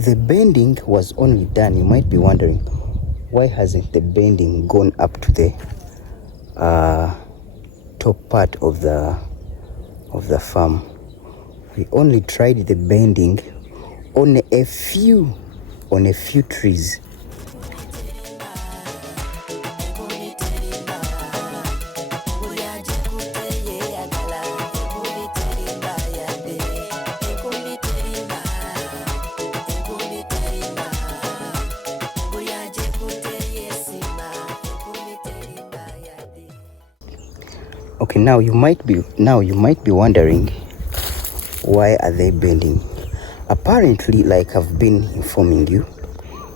Now the bending was only done, you might be wondering, why hasn't the bending gone up to the top part of the farm? We only tried the bending on a few trees. Okay, now you might be wondering, why are they bending? Apparently, like I've been informing you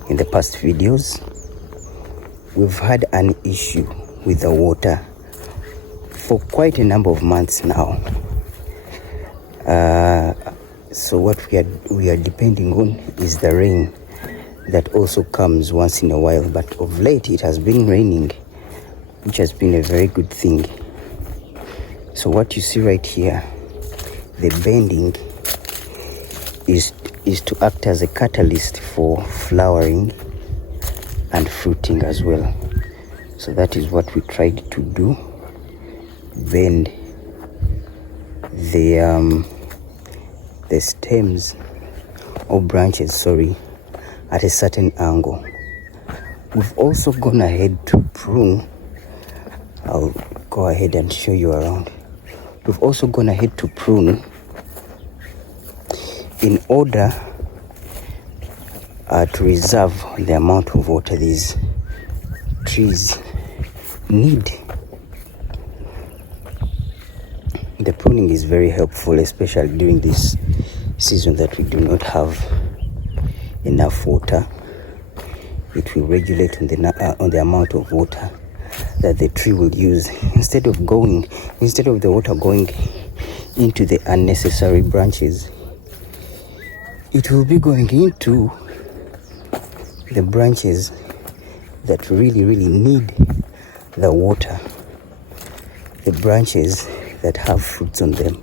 in the past videos, we've had an issue with the water for quite a number of months now. So what we are depending on is the rain that also comes once in a while, but of late it has been raining, which has been a very good thing. So what you see right here, the bending is to act as a catalyst for flowering and fruiting as well. So that is what we tried to do, bend the stems or branches, at a certain angle. We've also gone ahead to prune. I'll go ahead and show you around. We've also gone ahead to prune in order to reserve the amount of water these trees need. The pruning is very helpful, especially during this season that we do not have enough water. It will regulate on the amount of water that the tree will use. Instead of the water going into the unnecessary branches, it will be going into the branches that really need the water, the branches that have fruits on them,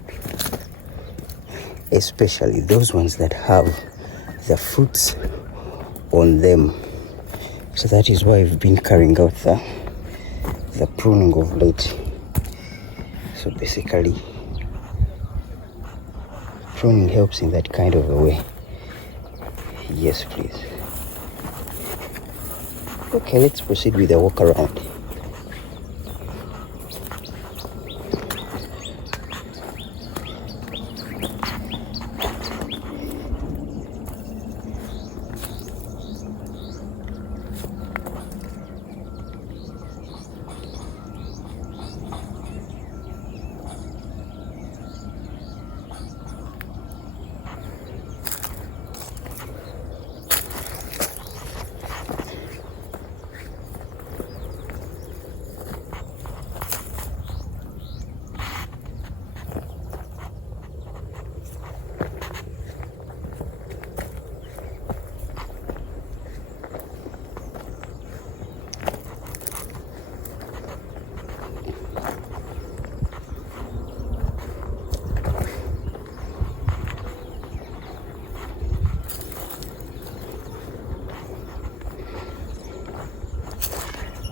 especially those ones that have the fruits on them. So that is why I've been carrying out the pruning of late. So basically, pruning helps in that kind of a way. Yes, please. Okay, let's proceed with the walk around.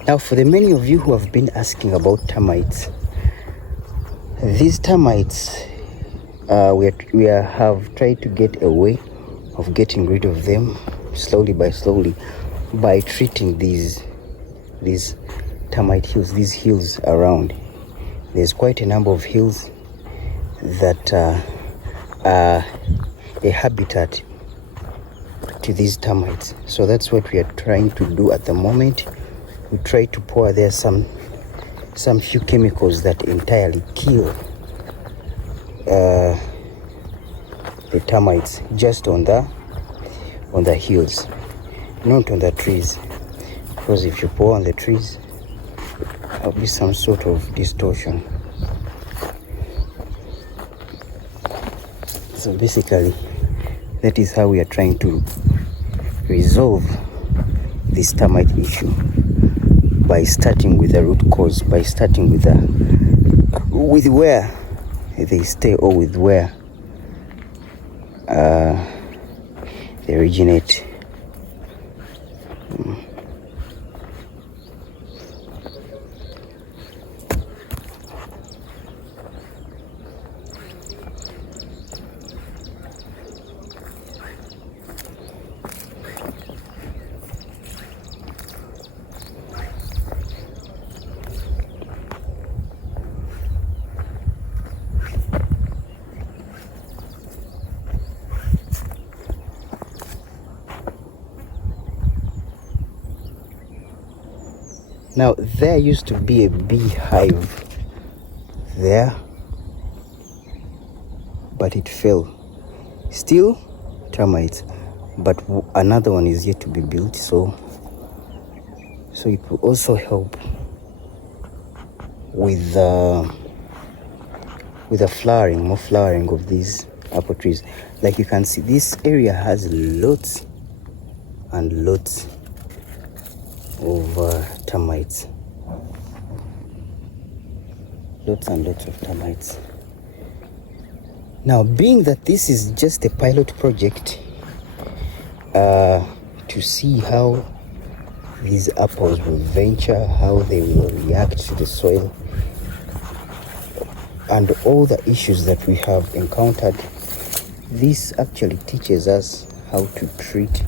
Now, for the many of you who have been asking about termites, these termites, we have tried to get a way of getting rid of them slowly by treating these termite hills, these hills around. There's quite a number of hills that are a habitat to these termites. So that's what we are trying to do at the moment. We try to pour there some few chemicals that entirely kill the termites just on the hills, not on the trees, because if you pour on the trees, there'll be some sort of distortion. So basically, that is how we are trying to resolve this termite issue, by starting with the root cause, by starting with where they stay, or with where they originate. Now, there used to be a beehive there, but it fell. Still termites, but another one is yet to be built, so it will also help with the flowering, more flowering of these apple trees. Like you can see, this area has lots and lots of termites. Lots and lots of termites. Now, being that this is just a pilot project to see how these apples will venture, how they will react to the soil, and all the issues that we have encountered, this actually teaches us how to treat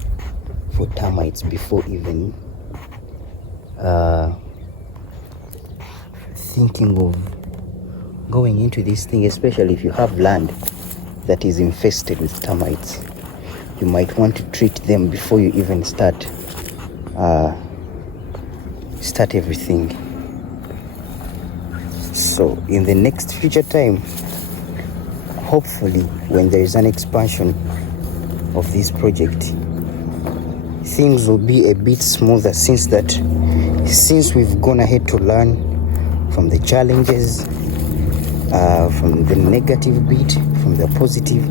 for termites before even thinking of going into this thing, especially if you have land that is infested with termites. You might want to treat them before you even start everything. So in the next future time, hopefully when there is an expansion of this project, things will be a bit smoother, since we've gone ahead to learn from the challenges, from the negative bit, from the positive.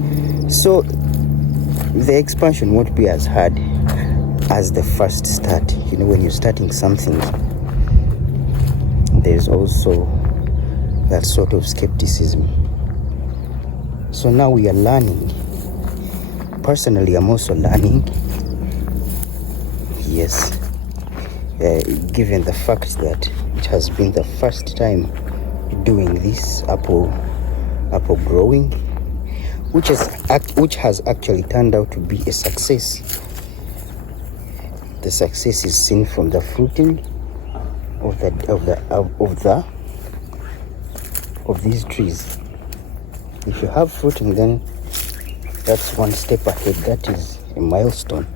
So the expansion won't be as hard as the first start. You know, when you're starting something, there's also that sort of skepticism. So now we are learning. Personally, I'm also learning. Yes, given the fact that it has been the first time doing this apple growing, which has actually turned out to be a success. The success is seen from the fruiting of these trees. If you have fruiting, then that's one step ahead. That is a milestone,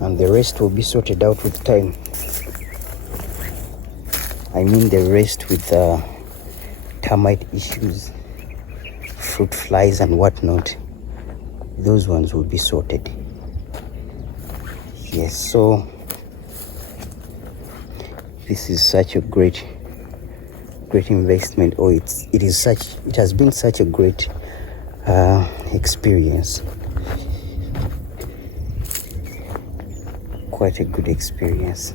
and the rest will be sorted out with time. I mean, the rest with termite issues, fruit flies and whatnot, those ones will be sorted. Yes, so this is such a great investment. It has been such a great experience. Quite a good experience.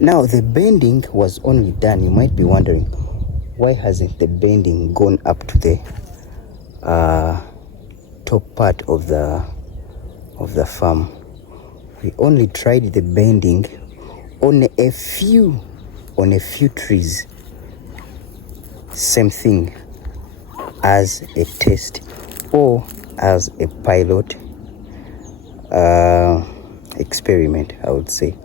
Now, the bending was only done. You might be wondering, why hasn't the bending gone up to the top part of the farm? We only tried the bending on a few trees. Same thing as a test or as a pilot experiment, I would say.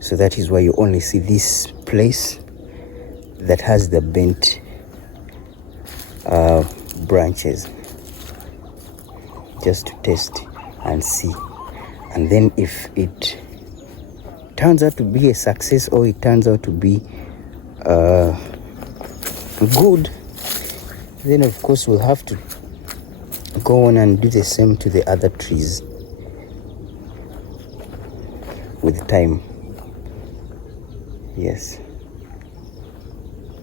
So that is why you only see this place that has the bent branches, just to test and see. And then if it turns out to be a success, or it turns out to be good, then of course we'll have to go on and do the same to the other trees with time. Yes.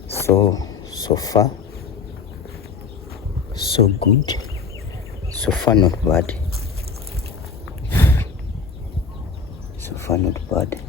So far, so good. So far, not bad. So far, not bad.